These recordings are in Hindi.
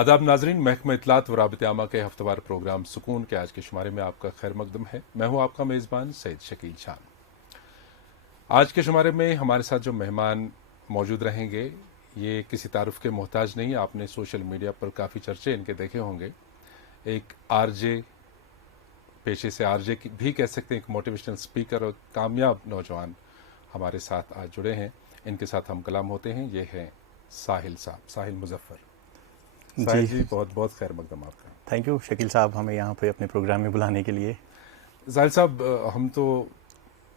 आदाब नाजरीन, महकमा इत्तलात व राबित आमा के हफ्तेवार प्रोग्राम सुकून के आज के शुमारे में आपका खैर मकदम है। मैं हूं आपका मेज़बान सैयद शकील शान। आज के शुमारे में हमारे साथ जो मेहमान मौजूद रहेंगे ये किसी तारुफ के मोहताज नहीं। आपने सोशल मीडिया पर काफ़ी चर्चे इनके देखे होंगे। एक आरजे, पेशे से आरजे भी कह सकते हैं, एक मोटिवेशनल स्पीकर और कामयाब नौजवान हमारे साथ आज जुड़े हैं। इनके साथ हम कलाम होते हैं। ये हैं साहिल साहब, साहिल मुजफ्फर। साहिल जी, बहुत बहुत खैर मकदम आपका। थैंक यू शकील साहब, हमें यहाँ पे अपने प्रोग्राम में बुलाने के लिए। साहिल साहब, हम तो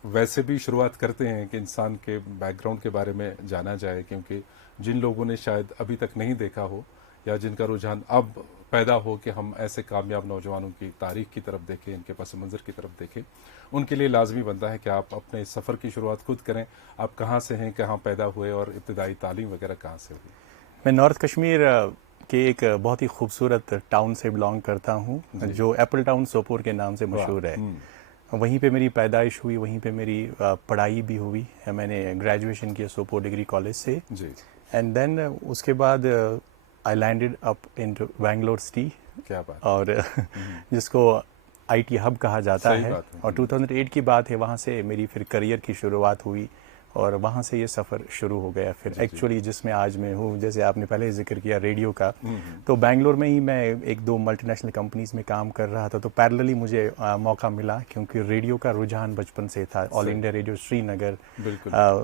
वैसे भी शुरुआत करते हैं कि इंसान के बैकग्राउंड के बारे में जाना जाए, क्योंकि जिन लोगों ने शायद अभी तक नहीं देखा हो या जिनका रुझान अब पैदा हो कि हम ऐसे कामयाब नौजवानों की तारीख की तरफ देखें, इनके पस मंज़र की तरफ देखें, उनके लिए लाजमी बनता है कि आप अपने सफ़र की शुरुआत खुद करें। आप कहाँ से हैं, कहाँ पैदा हुए और इब्तदाई तालीम वगैरह कहाँ से हुई? मैं नॉर्थ कश्मीर के एक बहुत ही खूबसूरत टाउन से बिलोंग करता हूँ जो एप्पल टाउन सोपोर के नाम से मशहूर है। वहीं पे मेरी पैदाइश हुई, वहीं पे मेरी पढ़ाई भी हुई। मैंने ग्रेजुएशन किया सोपोर डिग्री कॉलेज से एंड देन उसके बाद I landed up into Bangalore city. क्या बात। और जिसको आईटी हब कहा जाता है। और 2008 की बात है, वहाँ से मेरी फिर करियर की शुरुआत हुई और वहाँ से ये सफ़र शुरू हो गया फिर एक्चुअली जिसमें आज मैं हूँ। जैसे आपने पहले जिक्र किया रेडियो का, तो बैंगलोर में ही मैं एक दो मल्टीनेशनल कंपनीज में काम कर रहा था। तो पैरेलली मुझे मौका मिला, क्योंकि रेडियो का रुझान बचपन से था। ऑल इंडिया रेडियो श्रीनगर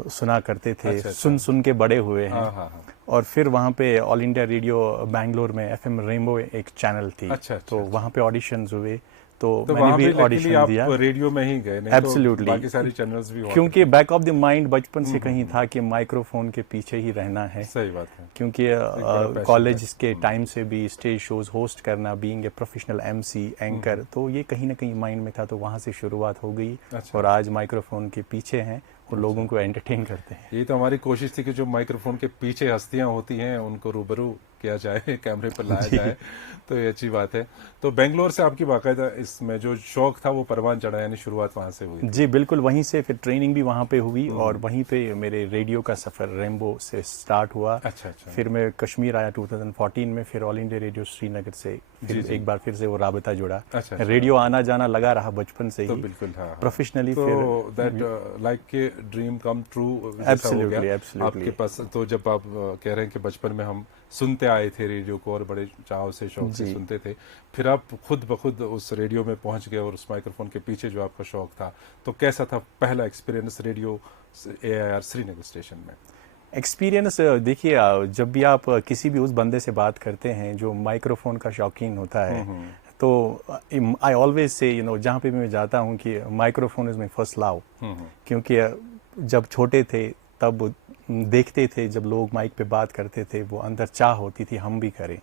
सुना करते थे। अच्छा। सुन के बड़े हुए हैं। और फिर वहाँ पे ऑल इंडिया रेडियो बैंगलोर में एफएम रेनबो एक चैनल थी। तो वहाँ पे ऑडिशंस हुए, तो मैंने भी ऑडिशन दिया। रेडियो में ही गए? एब्सोल्युटली, तो बाकी सारी चैनल्स भी, क्योंकि बैक ऑफ द माइंड बचपन से कहीं था कि माइक्रोफोन के पीछे ही रहना है। सही बात है। क्योंकि कॉलेज के टाइम से भी स्टेज शोज होस्ट करना, being a professional MC anchor, तो ये कहीं ना कहीं माइंड में था। तो वहाँ से शुरुआत हो गई। अच्छा। और आज माइक्रोफोन के पीछे हैं और लोगों को एंटरटेन करते हैं। ये तो हमारी कोशिश थी कि जो माइक्रोफोन के पीछे हस्तियां होती हैं उनको रूबरू किया जाए, कैमरे पर लाया जाए, तो ये अच्छी बात है। तो बेंगलोर से आपकी बाकायदा इसमें जो शौक था वो परवान चढ़ा, यानी शुरुआत वहाँ से हुई? जी बिल्कुल, वहीं से फिर ट्रेनिंग भी वहाँ पे हुई और वहीं पे मेरे रेडियो का सफ़र रेनबो से स्टार्ट हुआ। अच्छा। फिर मैं कश्मीर आया 2014 में, फिर ऑल इंडिया रेडियो श्रीनगर से फिर एक बार फिर से वो राबिता जुड़ा। अच्छा। रेडियो आना जाना लगा रहा बचपन से ही। तो बिल्कुल प्रोफेशनली। तो दैट लाइक के ड्रीम कम ट्रू एब्सोल्युटली आपके पास। तो जब आप कह रहे हैं कि बचपन में हम सुनते आए थे रेडियो को और बड़े चाव से शौक से सुनते थे, फिर आप खुद ब खुद उस रेडियो में पहुंच गए और उस माइक्रोफोन के पीछे जो आपका शौक था, तो कैसा था पहला experience radio AIR Srinagar station में? एक्सपीरियंस देखिए, जब भी आप किसी भी उस बंदे से बात करते हैं जो माइक्रोफोन का शौकीन होता है, तो आई ऑलवेज से जहाँ पे भी मैं जाता हूँ कि microphone is my first love. क्योंकि जब छोटे थे तब देखते थे जब लोग माइक पे बात करते थे, वो अंदर चाह होती थी हम भी करें।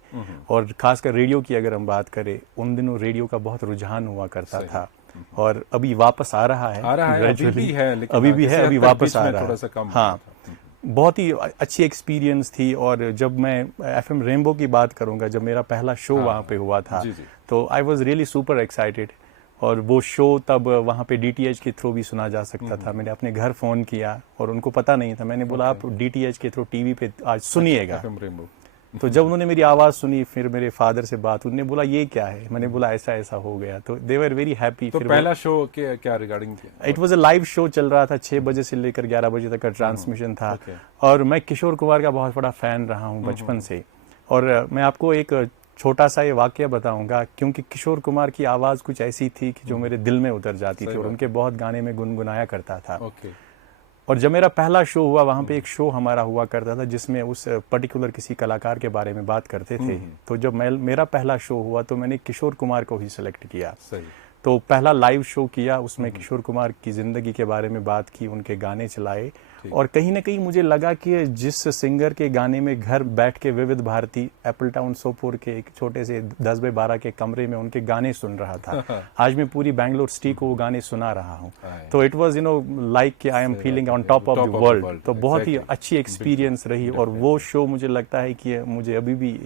और खासकर रेडियो की अगर हम बात करें, उन दिनों रेडियो का बहुत रुझान हुआ करता था और अभी वापस आ रहा है अभी भी है, लेकिन अभी वापस आ रहा है। थोड़ा सा कम। हाँ, बहुत ही अच्छी एक्सपीरियंस थी। और जब मैं एफएम रेनबो की बात करूंगा, जब मेरा पहला शो वहाँ पे हुआ था, तो I was really super excited. और वो शो तब वहाँ पे DTH के थ्रू भी सुना जा सकता था। मैंने अपने घर फ़ोन किया और उनको पता नहीं था। मैंने बोला आप DTH के थ्रू टीवी पे आज सुनिएगा। तो जब उन्होंने मेरी आवाज़ सुनी, फिर मेरे फादर से बात, उन्होंने बोला ये क्या है? मैंने बोला ऐसा ऐसा हो गया। तो दे वर वेरी हैप्पी। तो पहला शो क्या regarding? It was a live show चल रहा था, 6 बजे से लेकर 11 बजे तक का ट्रांसमिशन था। और मैं किशोर कुमार का बहुत बड़ा फ़ैन रहा हूँ बचपन से। और मैं आपको एक छोटा सा ये वाकया बताऊंगा, क्योंकि किशोर कुमार की आवाज़ कुछ ऐसी थी कि जो मेरे दिल में उतर जाती थी और उनके बहुत गाने में गुनगुनाया करता था। और जब मेरा पहला शो हुआ, वहाँ पे एक शो हमारा हुआ करता था जिसमें उस पर्टिकुलर किसी कलाकार के बारे में बात करते थे। तो जब मेरा पहला शो हुआ तो मैंने किशोर कुमार को ही सिलेक्ट किया। तो पहला लाइव शो किया, उसमें किशोर कुमार की ज़िंदगी के बारे में बात की, उनके गाने चलाए। और कहीं ना कहीं मुझे लगा कि जिस सिंगर के गाने में घर बैठ के विविध भारती एप्पल टाउन सोपोर के एक छोटे से 10 बाय 12 के कमरे में उनके गाने सुन रहा था, आज मैं पूरी बैंगलोर सिटी को वो गाने सुना रहा हूँ। तो इट वाज लाइक कि I am feeling on top of the world. तो बहुत ही अच्छी एक्सपीरियंस रही। और वो शो मुझे लगता है कि मुझे अभी भी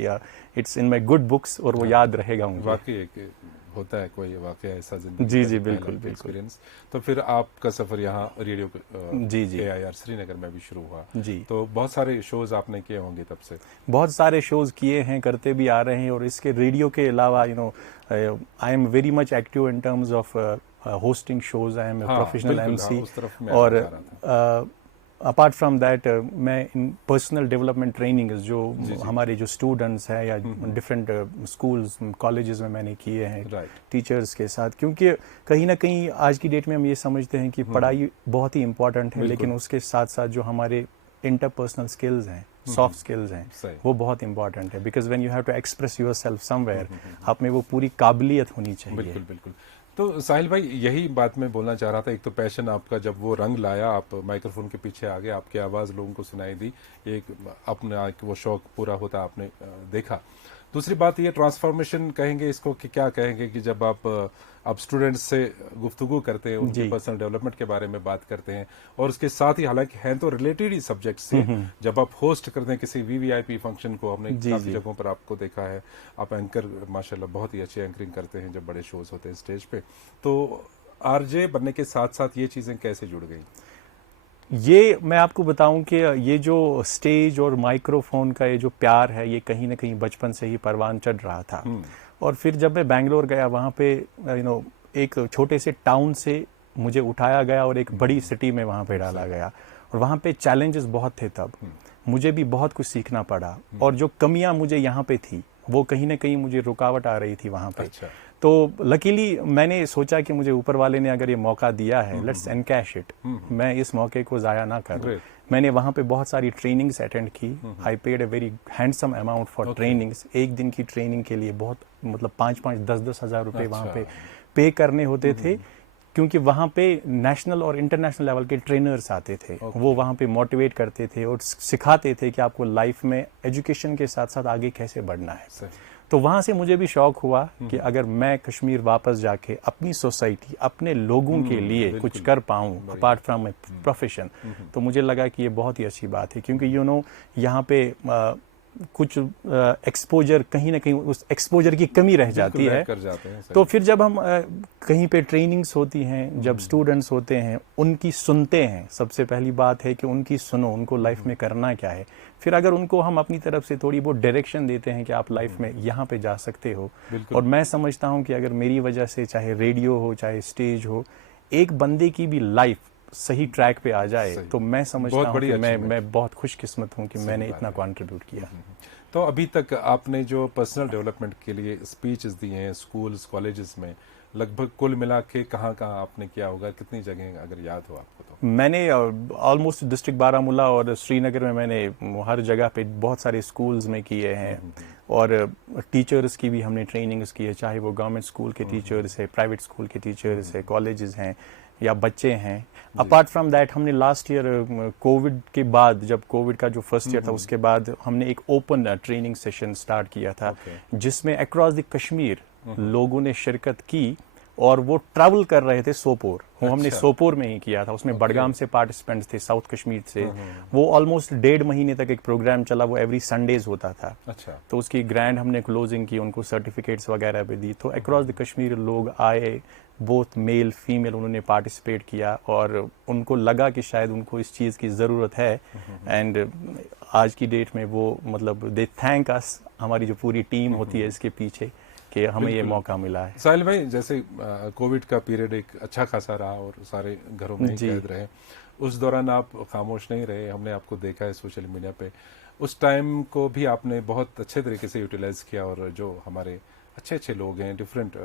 it's in my good books और वो याद रहेगा मुझे। वाकई होता है कोई वाकया ऐसा जिंदगी जी का जी जो बिल्कुल पहला बिल्कुल एक्सपीरियंस, तो फिर आपका सफर यहाँ रेडियो जी जी AIR श्रीनगर में भी शुरू हुआ। जी। तो बहुत सारे शोज आपने किए होंगे तब से। बहुत सारे शोज किए हैं, करते भी आ रहे हैं, और इसके रेडियो के अलावा I am very much active in terms of hosting shows. I am a हाँ प्रोफेशनल बिल्कुल, हाँ, MC। उस तरफ मैं और आना चाह रहा था। अपार्ट फ्रॉम दैट मैं इन पर्सनल डेवलपमेंट ट्रेनिंग जो जी जी। हमारे जो स्टूडेंट्स हैं या डिफरेंट स्कूल्स कॉलेजेस में मैंने किए हैं राइट। टीचर्स के साथ, क्योंकि कहीं ना कहीं आज की डेट में हम ये समझते हैं कि पढ़ाई बहुत ही इंपॉर्टेंट है, लेकिन उसके साथ साथ जो हमारे इंटरपर्सनल स्किल्स हैं, सॉफ्ट स्किल्स हैं, सही। वो बहुत इंपॉर्टेंट है। Because when you have to express yourself somewhere, आप में वो पूरी काबिलियत होनी चाहिए। बिल्कुल बिल्कुल। तो साहिल भाई, यही बात मैं बोलना चाह रहा था। एक तो पैशन आपका जब वो रंग लाया, आप माइक्रोफोन के पीछे आ गए, आपकी आवाज़ लोगों को सुनाई दी, एक अपना वो शौक पूरा होता आपने देखा। दूसरी बात ये ट्रांसफॉर्मेशन कहेंगे इसको कि क्या कहेंगे, कि जब आप स्टूडेंट्स से गुफ्तगू करते हैं, उनकी पर्सनल डेवलपमेंट के बारे में बात करते हैं, और उसके साथ ही हालांकि हैं तो रिलेटेड ही सब्जेक्ट से, जब आप होस्ट करते हैं किसी VVIP फंक्शन को, हमने काफी जगहों पर आपको देखा है, आप एंकर माशाल्लाह बहुत ही अच्छी एंकरिंग करते हैं जब बड़े शोज होते हैं स्टेज पे। तो RJ बनने के साथ साथ ये चीजें कैसे जुड़ गई? ये मैं आपको बताऊं कि ये जो स्टेज और माइक्रोफोन का ये जो प्यार है, ये कहीं ना कहीं बचपन से ही परवान चढ़ रहा था। और फिर जब मैं बैंगलोर गया, वहाँ पे एक छोटे से टाउन से मुझे उठाया गया और एक बड़ी सिटी में वहाँ पे डाला गया, और वहाँ पे चैलेंजेस बहुत थे। तब मुझे भी बहुत कुछ सीखना पड़ा, और जो कमियां मुझे यहाँ पे थी, वो कहीं ना कहीं मुझे रुकावट आ रही थी वहाँ पे। अच्छा। तो लकीली मैंने सोचा कि मुझे ऊपर वाले ने अगर ये मौका दिया है, लेट्स एनकैश इट, मैं इस मौके को ज़ाया ना करूं। मैंने वहाँ पे बहुत सारी ट्रेनिंग्स अटेंड की। I paid a very handsome amount for trainings. एक दिन की ट्रेनिंग के लिए बहुत, मतलब 5-10 हज़ार रुपये वहाँ पे करने होते थे, क्योंकि वहाँ पे नेशनल और इंटरनेशनल लेवल के ट्रेनर्स आते थे। वो वहाँ पे मोटिवेट करते थे और सिखाते थे कि आपको लाइफ में एजुकेशन के साथ साथ आगे कैसे बढ़ना है। तो वहाँ से मुझे भी शौक हुआ कि अगर मैं कश्मीर वापस जाके अपनी सोसाइटी, अपने लोगों के लिए कुछ कर पाऊँ अपार्ट फ्रॉम माय प्रोफेशन, तो मुझे लगा कि ये बहुत ही अच्छी बात है। क्योंकि यहाँ पे कुछ एक्सपोजर, कहीं ना कहीं उस एक्सपोजर की कमी रह जाती है। तो फिर जब हम कहीं पे ट्रेनिंग्स होती हैं, जब स्टूडेंट्स होते हैं, उनकी सुनते हैं, सबसे पहली बात है कि उनकी सुनो, उनको लाइफ में करना क्या है। फिर अगर उनको हम अपनी तरफ से थोड़ी बहुत डायरेक्शन देते हैं कि आप लाइफ में यहाँ पे जा सकते हो। और मैं समझता हूँ कि अगर मेरी वजह से, चाहे रेडियो हो चाहे स्टेज हो, एक बंदे की भी लाइफ सही ट्रैक पे आ जाए, तो मैं समझता हूँ कि मैं बहुत खुशकिस्मत हूँ कि मैंने इतना कंट्रीब्यूट किया। तो अभी तक आपने जो पर्सनल डेवलपमेंट के लिए स्पीचेस दिए हैं स्कूल्स कॉलेजेस में, लगभग कुल मिला के कहाँ आपने किया होगा, कितनी जगह अगर याद हो आपको? तो मैंने ऑलमोस्ट डिस्ट्रिक्ट बारामूला और श्रीनगर में मैंने हर जगह पे बहुत सारे स्कूल्स में किए हैं। और टीचर्स की भी हमने ट्रेनिंग्स की है, चाहे वो गवर्नमेंट स्कूल के टीचर्स है, प्राइवेट स्कूल के टीचर्स है, कॉलेजेस हैं या बच्चे हैं। अपार्ट फ्रॉम दैट हमने लास्ट ईयर कोविड के बाद, जब कोविड का जो फर्स्ट ईयर था, उसके बाद हमने एक ओपन ट्रेनिंग सेशन स्टार्ट किया था, जिसमें अक्रॉस द कश्मीर लोगों ने शिरकत की, और वो ट्रैवल कर रहे थे सोपोर। वो हमने सोपोर में ही किया था। उसमें बडगाम से पार्टिसिपेंट्स थे, साउथ कश्मीर से। वो ऑलमोस्ट 1.5 महीने तक एक प्रोग्राम चला, वो एवरी संडेज होता था। अच्छा। तो उसकी ग्रैंड हमने क्लोजिंग की, उनको सर्टिफिकेट्स वगैरह भी दी। तो अक्रॉस द कश्मीर लोग आए, बोथ मेल फीमेल, उन्होंने पार्टिसिपेट किया, और उनको लगा कि शायद उनको इस चीज़ की ज़रूरत है। एंड आज की डेट में वो, मतलब दे थैंक अस, हमारी जो पूरी टीम होती है इसके पीछे, कि हमें ये मौका मिला है। साहिल भाई, जैसे कोविड का पीरियड एक अच्छा खासा रहा और सारे घरों में कैद रहे, उस दौरान आप खामोश नहीं रहे, हमने आपको देखा है सोशल मीडिया पे। उस टाइम को भी आपने बहुत अच्छे तरीके से यूटिलाइज किया, और जो हमारे अच्छे लोग हैं डिफरेंट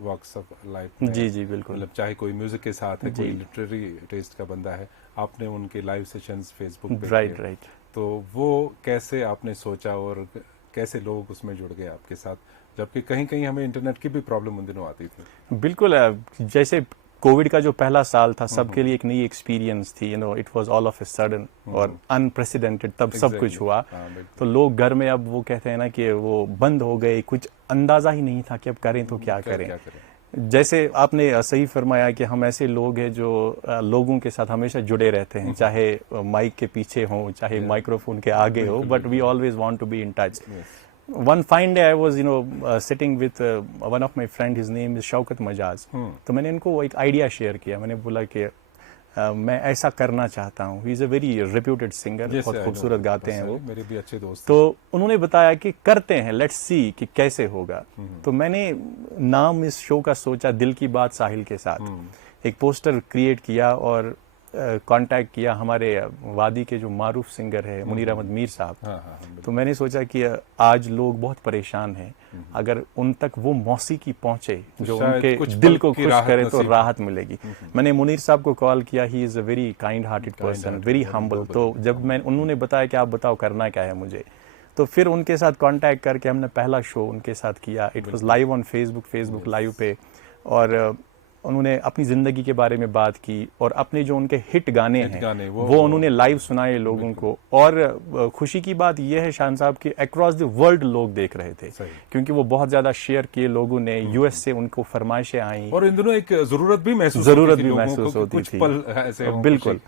वॉक्स ऑफ लाइफ में, जी बिल्कुल, मतलब चाहे कोई म्यूजिक के साथ है, कोई लिटरेरी टेस्ट का बंदा है, आपने उनके लाइव सेशंस फेसबुक पे राइट। तो वो कैसे आपने सोचा और कैसे लोग उसमें जुड़ गए आपके साथ, जबकि कहीं कहीं हमें इंटरनेट की भी प्रॉब्लम उन दिनों आती थी? बिल्कुल, जैसे कोविड का जो पहला साल था, सबके लिए एक नई एक्सपीरियंस थी। It was all of a sudden और अनप्रेसिडेंटेड, तब सब कुछ हुआ। तो लोग घर में, अब वो कहते हैं ना कि वो बंद हो गए, कुछ अंदाजा ही नहीं था कि अब करें तो क्या करें। जैसे आपने सही फरमाया कि हम ऐसे लोग हैं जो लोगों के साथ हमेशा जुड़े रहते हैं, चाहे माइक के पीछे हो, चाहे माइक्रोफोन के आगे हो, but we always want to be in touch. one fine day I was sitting with one of my friend, his name is Shaukat Majaz. तो मैंने इनको एक आइडिया शेयर किया, मैंने बोला कि मैं ऐसा करना चाहता हूँ। He is a very reputed singer, बहुत खूबसूरत गाते हैं वो, मेरे भी अच्छे दोस्त। तो उन्होंने बताया कि करते हैं, लेट्स सी कि कैसे होगा। तो मैंने नाम इस शो का सोचा दिल की बात साहिल के साथ। एक पोस्टर क्रिएट किया और कांटेक्ट किया हमारे वादी के जो मारूफ सिंगर है मुनीर अहमद मीर साहब। तो मैंने सोचा कि आज लोग बहुत परेशान हैं, अगर उन तक वो मौसीकी पहुंचे जो उनके दिल को खुश करे तो राहत मिलेगी। मैंने मुनीर साहब को कॉल किया, he is a very kind hearted person, very humble. तो जब उन्होंने बताया कि आप बताओ करना क्या है मुझे, तो फिर उनके साथ कांटेक्ट करके हमने पहला शो उनके साथ किया। It was live on Facebook live पे, और उन्होंने अपनी जिंदगी के बारे में बात की और अपने जो उनके हिट गाने हैं वो उन्होंने लाइव सुनाए लोगों को। और खुशी की बात यह है शान साहब कि अक्रॉस द वर्ल्ड लोग देख रहे थे, क्योंकि वो बहुत ज्यादा शेयर किए लोगों ने। यूएस से उनको फरमाइशें आई और इन दिनों एक जरूरत भी महसूस होती थी। बिल्कुल।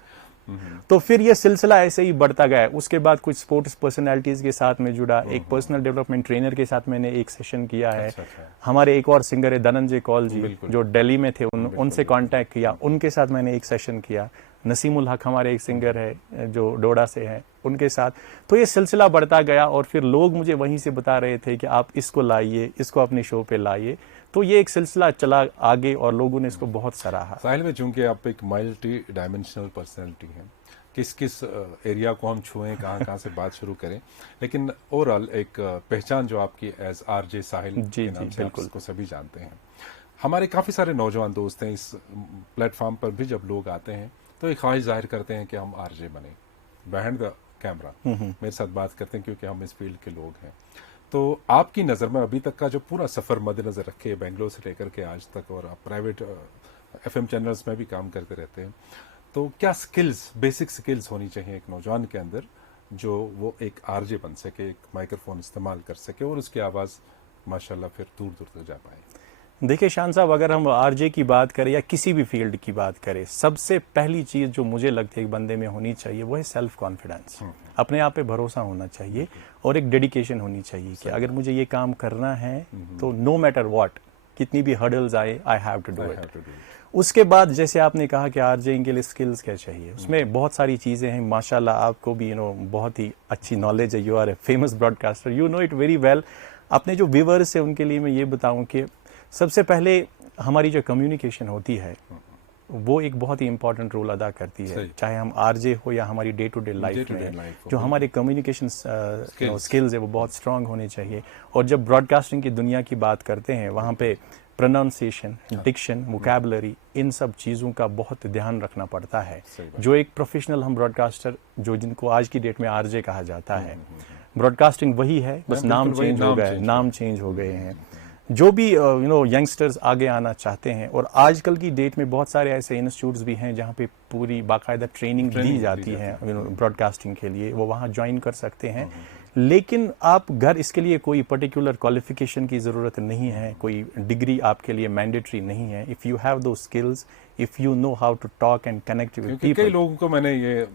तो फिर ये सिलसिला ऐसे ही बढ़ता गया। उसके बाद कुछ स्पोर्ट्स पर्सनालिटीज के साथ में जुड़ा, एक पर्सनल डेवलपमेंट ट्रेनर के साथ मैंने एक सेशन किया है। हमारे एक और सिंगर है धनंजय कौल जी जो दिल्ली में थे, उनसे कांटेक्ट किया, उनके साथ मैंने एक सेशन किया। नसीमुल हक हमारे एक सिंगर है जो डोडा से हैं, उनके साथ। तो ये सिलसिला बढ़ता गया और फिर लोग मुझे वहीं से बता रहे थे कि आप इसको लाइए, इसको अपने शो पे लाइए। तो ये एक सिलसिला चला आगे और लोगों ने इसको बहुत सराहा। साहिल में चूंकि आप एक मल्टी डायमेंशनल पर्सनैलिटी हैं, किस किस एरिया को हम छुएं, कहाँ से बात शुरू करें, लेकिन ओवरऑल एक पहचान जो आपकी एज आरजे साहिल के नाम से आपको सभी जानते हैं। हमारे काफ़ी सारे नौजवान दोस्त हैं, इस प्लेटफॉर्म पर भी जब लोग आते हैं तो एक ख्वाहिश जाहिर करते हैं कि हम आरजे बने, बिहाइंड द कैमरा मेरे साथ बात करते हैं क्योंकि हम इस फील्ड के लोग हैं। तो आपकी नज़र में अभी तक का जो पूरा सफ़र मद्देनज़र रखे, बेंगलोर से लेकर के आज तक, और आप प्राइवेट एफएम चैनल्स में भी काम करते रहते हैं, तो क्या स्किल्स, बेसिक स्किल्स होनी चाहिए एक नौजवान के अंदर जो वो एक आरजे बन सके, एक माइक्रोफोन इस्तेमाल कर सके और उसकी आवाज़ माशाल्लाह फिर दूर दूर तक जा पाए? देखिए शान साहब, अगर हम आरजे की बात करें या किसी भी फील्ड की बात करें, सबसे पहली चीज़ जो मुझे लगती है एक बंदे में होनी चाहिए वो है सेल्फ कॉन्फिडेंस। अपने आप पे भरोसा होना चाहिए और एक डेडिकेशन होनी चाहिए कि अगर मुझे ये काम करना है तो नो मैटर व्हाट, कितनी भी हर्डल्स आए, I have to do it. उसके बाद जैसे आपने कहा कि आरजेइंग के लिए स्किल्स क्या चाहिए, उसमें बहुत सारी चीज़ें हैं। माशाल्लाह आपको भी बहुत ही अच्छी नॉलेज है, you are a famous broadcaster, you know it very well. अपने जो व्यूअर्स है उनके लिए मैं ये बताऊं कि सबसे पहले हमारी जो कम्युनिकेशन होती है वो एक बहुत ही इंपॉर्टेंट रोल अदा करती है, चाहे हम आरजे हो या हमारी डे टू डे लाइफ में जो हमारे कम्युनिकेशन स्किल्स है वो बहुत स्ट्रांग होने चाहिए। और जब ब्रॉडकास्टिंग की दुनिया की बात करते हैं वहाँ पे प्रोनाउंसिएशन, डिक्शन, वोकैबुलरी, इन सब चीज़ों का बहुत ध्यान रखना पड़ता है। जो एक प्रोफेशनल हम ब्रॉडकास्टर जिनको आज की डेट में आरजे कहा जाता है, ब्रॉडकास्टिंग वही है, बस नाम चेंज हो गए हैं। जो भी यंगस्टर्स आगे आना चाहते हैं, और आजकल की डेट में बहुत सारे ऐसे इंस्टीट्यूट्स भी हैं जहाँ पे पूरी बाकायदा ट्रेनिंग दी जाती है ब्रॉडकास्टिंग के लिए, वो वहाँ ज्वाइन कर सकते हैं। लेकिन आप घर इसके लिए कोई पर्टिकुलर क्वालिफिकेशन की ज़रूरत नहीं है, कोई डिग्री आपके लिए मैंडेटरी नहीं है। इफ़ यू हैव दो skills, if you know how to talk and connect with people. कई लोगों को मैंने ये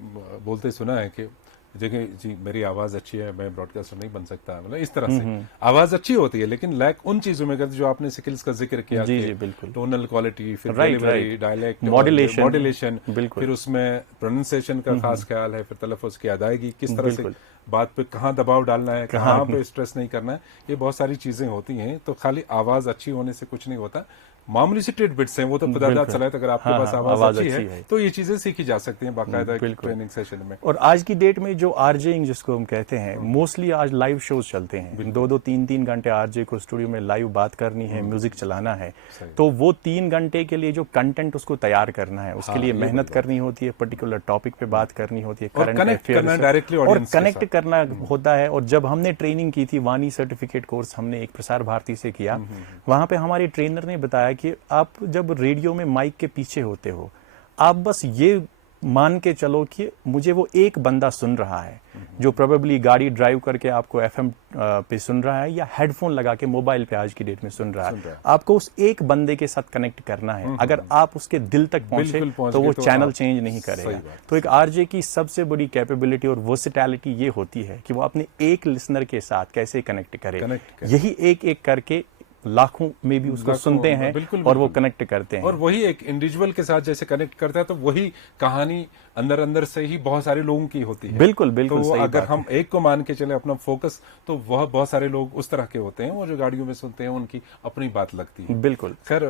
बोलते सुना है कि देखिए जी मेरी आवाज़ अच्छी है, मैं ब्रॉडकास्टर नहीं बन सकता, मतलब इस तरह से आवाज़ अच्छी होती है लेकिन लैक उन चीज़ों में करती जो आपने स्किल्स का जिक्र किया, जी बिल्कुल, टोनल क्वालिटी, फिर डिलीवरी, डायलेक्ट, मॉड्यूलेशन, फिर उसमें प्रोनाउंसिएशन का खास ख्याल है, फिर तलफ़ुज़ की अदायगी, किस तरह से बात पे कहाँ दबाव डालना है, कहाँ पे स्ट्रेस नहीं करना है, ये बहुत सारी चीज़ें होती हैं। तो खाली आवाज़ अच्छी होने से कुछ नहीं होता, मामूली सी टिडबिट्स हैं, वो तो पता चला है। अगर आपके पास आवाज अच्छी है तो ये चीजें सीखी जा सकती हैं बाकायदा ट्रेनिंग सेशन में। और आज की डेट में जो आरजेइंग जिसको हम कहते हैं, मोस्टली आज लाइव शोज चलते हैं, 2-2, 3-3 घंटे आरजे को स्टूडियो में लाइव बात करनी है, म्यूजिक चलाना है, तो वो 3 घंटे के लिए जो कंटेंट उसको तैयार करना है, उसके लिए मेहनत करनी होती है, पर्टिकुलर टॉपिक पे बात करनी होती है, करंट अफेयर्स और कनेक्ट करना होता है। और जब हमने ट्रेनिंग की थी, वानी सर्टिफिकेट कोर्स हमने एक प्रसार भारती से किया, वहां पे हमारे ट्रेनर ने बताया कि आप जब रेडियो में माइक के पीछे होते हो, आप बस ये मान के चलो कि मुझे वो एक बंदा सुन रहा है जो प्रोबेबली गाड़ी ड्राइव करके आपको एफएम पे सुन रहा है या हेडफोन लगा के मोबाइल पे आज की डेट में सुन रहा है। आपको उस एक बंदे के साथ कनेक्ट करना है। अगर आप उसके दिल तक पहुंचे तो वो चैनल चेंज नहीं करेगा। तो एक आरजे की सबसे बड़ी कैपेबिलिटी और वर्सेटैलिटी ये होती है कि वो अपने एक लिसनर के साथ कैसे कनेक्ट करे। यही एक एक करके लाखों में भी उसको सुनते हैं और वो कनेक्ट करते हैं। और वही एक इंडिविजुअल के साथ जैसे कनेक्ट करता है तो वही कहानी अंदर अंदर से ही बहुत सारे लोगों की होती है। बिल्कुल बिल्कुल तो अगर हम एक को मान के चले अपना फोकस, तो वह बहुत सारे लोग उस तरह के होते हैं, वो जो गाड़ियों में सुनते हैं उनकी अपनी बात लगती है। बिल्कुल। खैर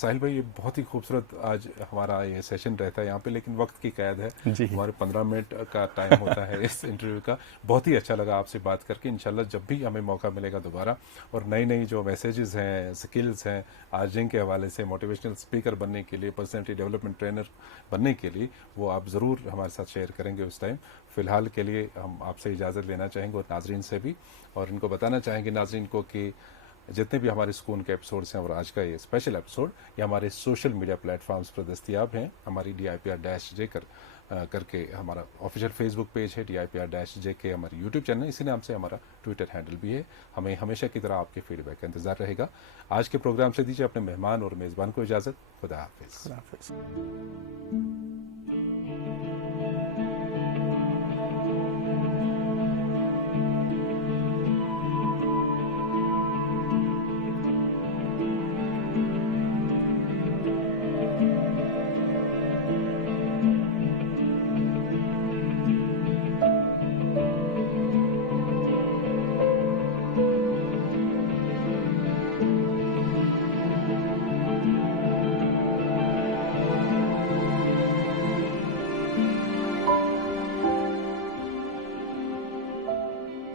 साहिल भाई, ये बहुत ही खूबसूरत आज हमारा ये सेशन रहता है यहाँ पे, लेकिन वक्त की कैद है। हमारे 15 मिनट का टाइम होता है इस इंटरव्यू का। बहुत ही अच्छा लगा आपसे बात करके। इंशाल्लाह जब भी हमें मौका मिलेगा दोबारा, और नई नई जो मैसेजेस हैं, स्किल्स हैं आरजिंग के हवाले से, मोटिवेशनल स्पीकर बनने के लिए, पर्सनैलिटी डेवलपमेंट ट्रेनर बनने के लिए, वो आप ज़रूर हमारे साथ शेयर करेंगे उस टाइम। फ़िलहाल के लिए हम आपसे इजाज़त लेना चाहेंगे और नाजरीन से भी, और इनको बताना चाहेंगे नाजरीन को कि जितने भी हमारे सुकून के एपिसोड्स हैं और आज का ये स्पेशल एपिसोड, ये हमारे सोशल मीडिया प्लेटफॉर्म्स पर दस्तयाब हैं। हमारी DIPR-J करके हमारा ऑफिशियल फेसबुक पेज है, DIPR-JK हमारी यूट्यूब चैनल, इसी नाम से हमारा ट्विटर हैंडल भी है। हमें हमेशा की तरह आपके फीडबैक का इंतजार रहेगा। आज के प्रोग्राम से दीजिए अपने मेहमान और मेज़बान को इजाज़त। खुदा हाफिज़।